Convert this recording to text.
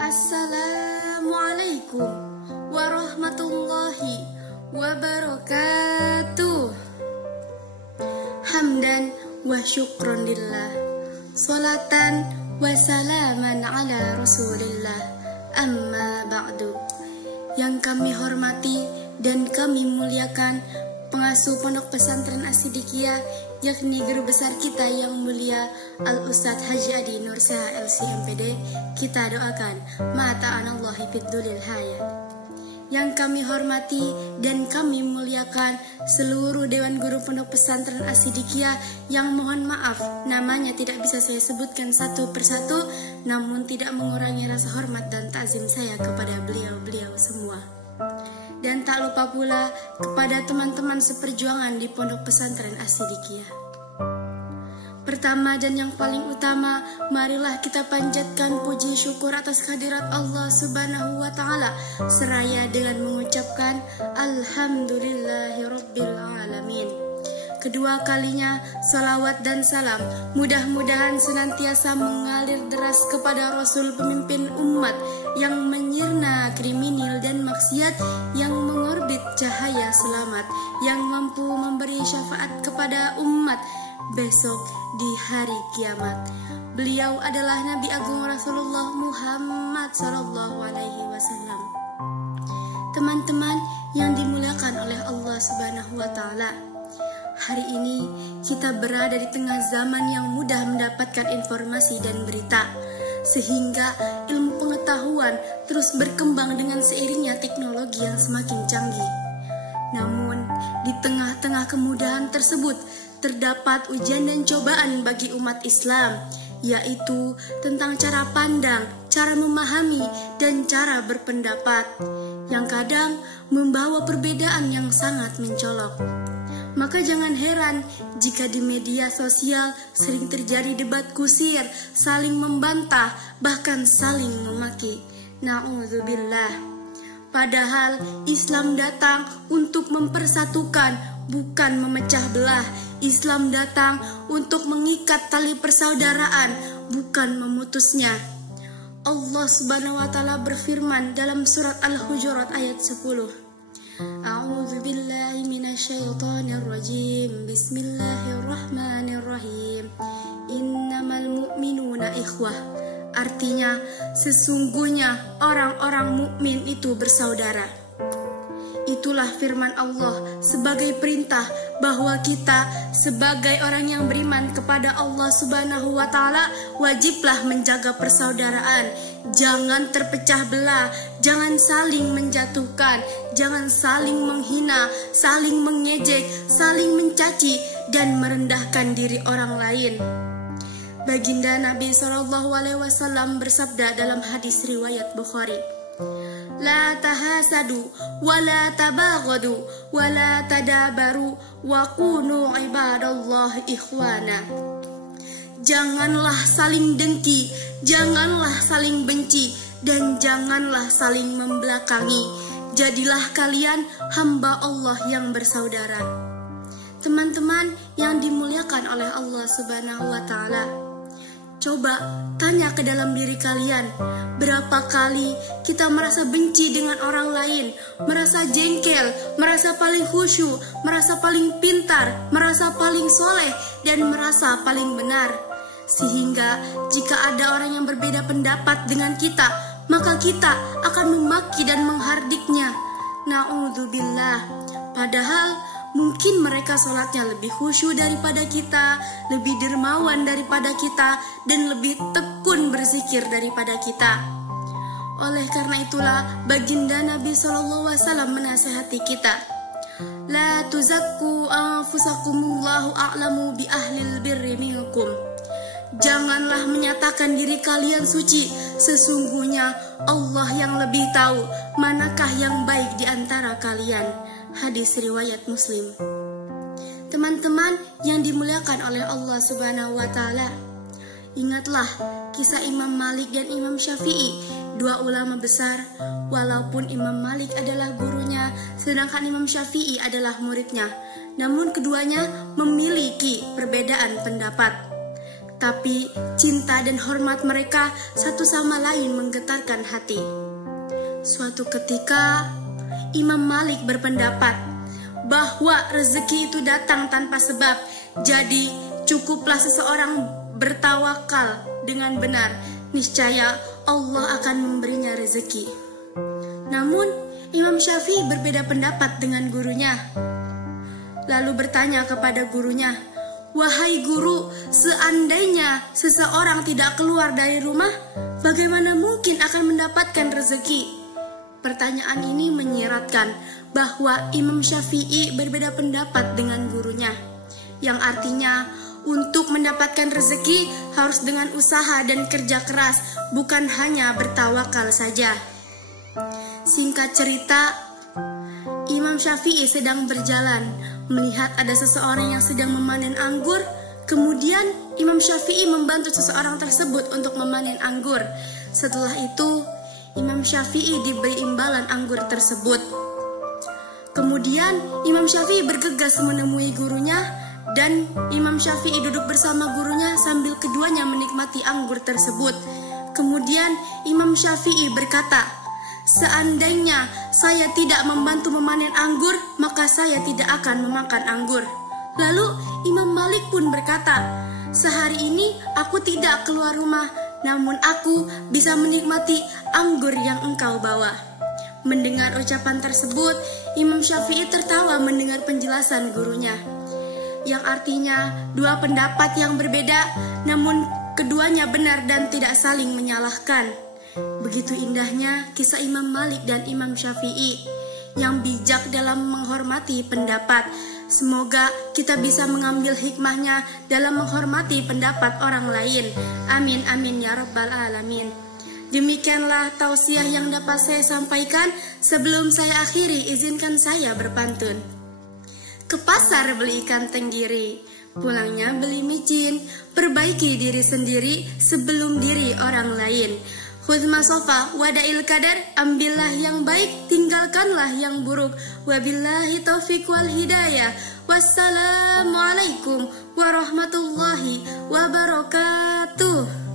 Assalamualaikum warahmatullahi wabarakatuh. Hamdan wa syukron lillah, salatan wa salaman ala rasulillah, amma ba'du. Yang kami hormati dan kami muliakan pengasuh Pondok Pesantren As-Siddiqiyah, yakni guru besar kita yang mulia Al-Ustadz Haji Adi Nurseha LC-MPD. Kita doakan mata'anallahi fid dulil hayat. Yang kami hormati dan kami muliakan seluruh Dewan Guru Pondok Pesantren As-Siddiqiyah yang mohon maaf namanya tidak bisa saya sebutkan satu persatu, namun tidak mengurangi rasa hormat dan takzim saya kepada beliau-beliau semua. Dan tak lupa pula kepada teman-teman seperjuangan di Pondok Pesantren As-Siddiqiyah. Pertama dan yang paling utama, marilah kita panjatkan puji syukur atas kehadirat Allah Subhanahu wa Ta'ala, seraya dengan mengucapkan Alhamdulillahirabbil alamin. Kedua kalinya, salawat dan salam mudah-mudahan senantiasa mengalir deras kepada Rasul pemimpin umat yang menyirna kriminal dan maksiat, yang mengorbit cahaya selamat, yang mampu memberi syafaat kepada umat besok di hari kiamat. Beliau adalah Nabi Agung Rasulullah Muhammad SAW. Teman-teman yang dimuliakan oleh Allah Subhanahu wa Ta'ala, hari ini kita berada di tengah zaman yang mudah mendapatkan informasi dan berita, sehingga ilmu pengetahuan terus berkembang dengan seiringnya teknologi yang semakin canggih. Namun, di tengah-tengah kemudahan tersebut terdapat ujian dan cobaan bagi umat Islam, yaitu tentang cara pandang, cara memahami, dan cara berpendapat, yang kadang membawa perbedaan yang sangat mencolok. Maka jangan heran jika di media sosial sering terjadi debat kusir, saling membantah, bahkan saling memaki. Na'udzubillah. Padahal Islam datang untuk mempersatukan, bukan memecah belah. Islam datang untuk mengikat tali persaudaraan, bukan memutusnya. Allah Subhanahu wa Ta'ala berfirman dalam surat Al-Hujurat ayat 10. A'udzu billahi minasyaitonir rajim. Bismillahirrahmanirrahim. Innamal mu'minuna ikhwah. Artinya, sesungguhnya orang-orang mukmin itu bersaudara. Itulah firman Allah sebagai perintah bahwa kita sebagai orang yang beriman kepada Allah Subhanahu wa Ta'ala wajiblah menjaga persaudaraan. Jangan terpecah belah, jangan saling menjatuhkan, jangan saling menghina, saling mengejek, saling mencaci, dan merendahkan diri orang lain. Baginda Nabi SAW bersabda dalam hadis riwayat Bukhari, La tahasadu, wa la tabaghadu, wa la tadabaru, wa kunu ibadallah ikhwana. Janganlah saling dengki, janganlah saling benci, dan janganlah saling membelakangi. Jadilah kalian hamba Allah yang bersaudara. Teman-teman yang dimuliakan oleh Allah Subhanahu wa Ta'ala, coba tanya ke dalam diri kalian, berapa kali kita merasa benci dengan orang lain, merasa jengkel, merasa paling khusyuk, merasa paling pintar, merasa paling soleh, dan merasa paling benar. Sehingga jika ada orang yang berbeda pendapat dengan kita, maka kita akan memaki dan menghardiknya. Na'udzubillah. Padahal mungkin mereka sholatnya lebih khusyuk daripada kita, lebih dermawan daripada kita, dan lebih tekun berzikir daripada kita. Oleh karena itulah baginda Nabi SAW menasihati kita, La tuzakku anfusakumullahu a'lamu bi ahlil birri minkum. Janganlah menyatakan diri kalian suci, sesungguhnya Allah yang lebih tahu manakah yang baik di antara kalian. Hadis riwayat Muslim. Teman-teman yang dimuliakan oleh Allah Subhanahu wa Ta'ala, ingatlah kisah Imam Malik dan Imam Syafi'i, dua ulama besar. Walaupun Imam Malik adalah gurunya, sedangkan Imam Syafi'i adalah muridnya, namun keduanya memilih perbedaan pendapat. Tapi cinta dan hormat mereka satu sama lain menggetarkan hati. Suatu ketika, Imam Malik berpendapat bahwa rezeki itu datang tanpa sebab. Jadi cukuplah seseorang bertawakal dengan benar, niscaya Allah akan memberinya rezeki. Namun Imam Syafi'i berbeda pendapat dengan gurunya. Lalu bertanya kepada gurunya, "Wahai guru, seandainya seseorang tidak keluar dari rumah, bagaimana mungkin akan mendapatkan rezeki?" Pertanyaan ini menyiratkan bahwa Imam Syafi'i berbeda pendapat dengan gurunya, yang artinya untuk mendapatkan rezeki harus dengan usaha dan kerja keras, bukan hanya bertawakal saja. Singkat cerita, Imam Syafi'i sedang berjalan, melihat ada seseorang yang sedang memanen anggur. Kemudian Imam Syafi'i membantu seseorang tersebut untuk memanen anggur. Setelah itu, Imam Syafi'i diberi imbalan anggur tersebut. Kemudian Imam Syafi'i bergegas menemui gurunya, dan Imam Syafi'i duduk bersama gurunya sambil keduanya menikmati anggur tersebut. Kemudian Imam Syafi'i berkata, "Seandainya saya tidak membantu memanen anggur, maka saya tidak akan memakan anggur." Lalu Imam Malik pun berkata, "Sehari ini aku tidak keluar rumah, namun aku bisa menikmati anggur yang engkau bawa." Mendengar ucapan tersebut, Imam Syafi'i tertawa mendengar penjelasan gurunya, yang artinya dua pendapat yang berbeda, namun keduanya benar dan tidak saling menyalahkan. Begitu indahnya kisah Imam Malik dan Imam Syafi'i yang bijak dalam menghormati pendapat. Semoga kita bisa mengambil hikmahnya dalam menghormati pendapat orang lain. Amin amin ya rabbal alamin. Demikianlah tausiah yang dapat saya sampaikan. Sebelum saya akhiri, izinkan saya berpantun. Ke pasar beli ikan tenggiri, pulangnya beli micin. Perbaiki diri sendiri sebelum diri orang lain. Khudh masofa wadail kadar, ambillah yang baik, tinggalkanlah yang buruk. Wabillahi taufiq wal hidayah. Wassalamualaikum warahmatullahi wabarakatuh.